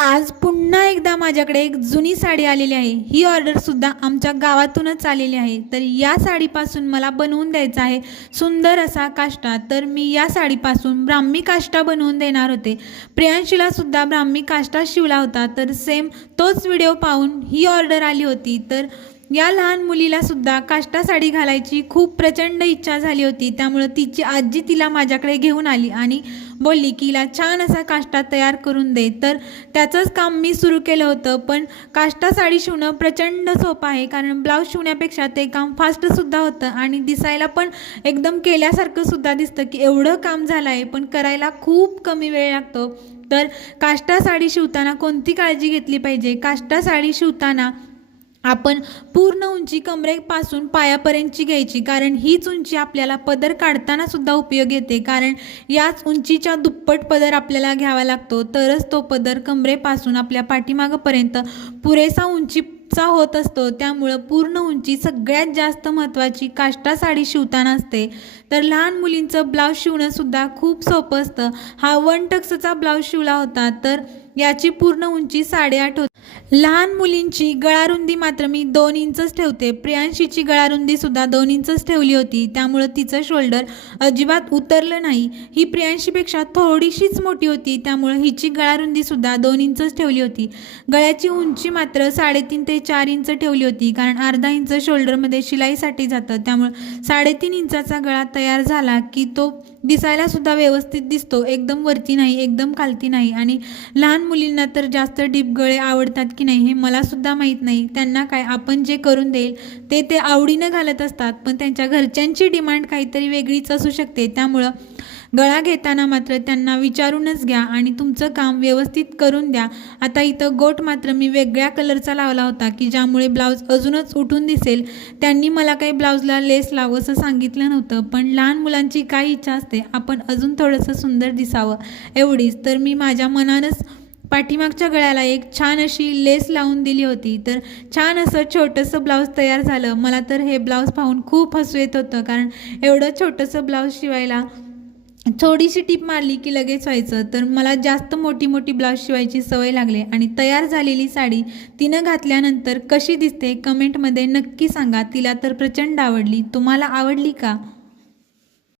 आज पुन्हा एकदा माझ्याकडे एक जुनी साडी आलेली आहे। ही ऑर्डरसुद्धा आमच्या गावातूनच आलेली आहे। तर या साडीपासून मला बनवून द्यायचा आहे सुंदर असा काष्टा। तर मी या साडीपासून ब्राह्मी काष्टा बनवून देणार होते। प्रियांशीलासुद्धा ब्राह्मी काष्टा शिवला होता। तर सेम तोच व्हिडिओ पाहून ही ऑर्डर आली होती। तर या लहान मुलीलासुद्धा काष्टा साडी घालायची खूप प्रचंड इच्छा झाली होती। त्यामुळे तिची आजी तिला माझ्याकडे घेऊन आली आणि बोलली की हिला छान असा काष्टा तयार करून दे। तर त्याचंच काम मी सुरू केलं होतं। पण काष्टा साडी शिवणं प्रचंड सोपं आहे, कारण ब्लाऊज शिवण्यापेक्षा ते काम फास्टसुद्धा होतं आणि दिसायला पण एकदम केल्यासारखं सुद्धा दिसतं की एवढं काम झालं आहे, पण करायला खूप कमी वेळ लागतो। तर काष्टा साडी शिवताना कोणती काळजी घेतली पाहिजे? काष्टा साडी शिवताना आपण पूर्ण उंची कमरेपासून पायापर्यंतची घ्यायची, कारण हीच उंची आपल्याला पदर काढताना सुद्धा उपयोग येते। कारण याच उंचीच्या दुप्पट पदर आपल्याला घ्यावा लागतो, तरच तो पदर कमरेपासून आपल्या पाठीमागपर्यंत पुरेसा उंचीचा होत असतो। त्यामुळं पूर्ण उंची सगळ्यात जास्त महत्त्वाची काष्टा साडी शिवताना असते। तर लहान मुलींचं ब्लाऊज शिवणंसुद्धा खूप सोपं असतं। हा 1 टक्सचा ब्लाऊज शिवला होता, तर याची पूर्ण उंची 8.5 होती। लहान मुलींची गळारुंदी मात्र मी 2 इंचच ठेवते। प्रियांशीची गळारुंदीसुद्धा 2 इंचच ठेवली होती, त्यामुळे तिचं शोल्डर अजिबात उतरलं नाही। ही प्रियांशीपेक्षा थोडीशीच मोठी होती, त्यामुळे हिची गळारुंदीसुद्धा 2 इंचच ठेवली होती। गळ्याची उंची मात्र 3.5 ते 4 इंच ठेवली होती, कारण अर्धा इंच शोल्डरमध्ये शिलाईसाठी जातं। त्यामुळे 3.5 इंचाचा गळा तयार झाला की तो दिसायला सुद्धा व्यवस्थित दिसतो, एकदम वरती नाही, एकदम खालती नाही। आणि लहान मुलींना तर जास्त डीप गळे आवडतात की नाही हे मला सुद्धा माहीत नाही। त्यांना काय, आपण जे करून देईल ते आवडीनं घालत असतात, पण त्यांच्या घरच्यांची डिमांड काहीतरी वेगळीच असू शकते। त्यामुळं गळा घेताना मात्र त्यांना विचारूनच घ्या आणि तुमचं काम व्यवस्थित करून द्या। आता इथं गोट मात्र मी वेगळ्या कलरचा लावला होता की ज्यामुळे ब्लाऊज अजूनच उठून दिसेल। त्यांनी मला काही ब्लाऊजला लेस लाव असं सांगितलं नव्हतं, पण लहान मुलांची काय इच्छा असते, आपण अजून थोडंसं सुंदर दिसावं एवढीच। तर मी माझ्या मनानंच पाठीमागच्या गळ्याला एक छान अशी लेस लावून दिली होती। तर छान असं छोटंसं ब्लाऊज तयार झालं। मला तर हे ब्लाऊज पाहून खूप हसू येत होतं, कारण एवढं छोटंसं ब्लाऊज शिवायला थोडीशी टिप मारली की लगेच व्हायचं। तर मला जास्त मोठी ब्लाऊज शिवायची सवय लागली आणि तयार झालेली साडी तिनं घातल्यानंतर कशी दिसते कमेंटमध्ये नक्की सांगा। तिला तर प्रचंड आवडली। तुम्हाला आवडली का?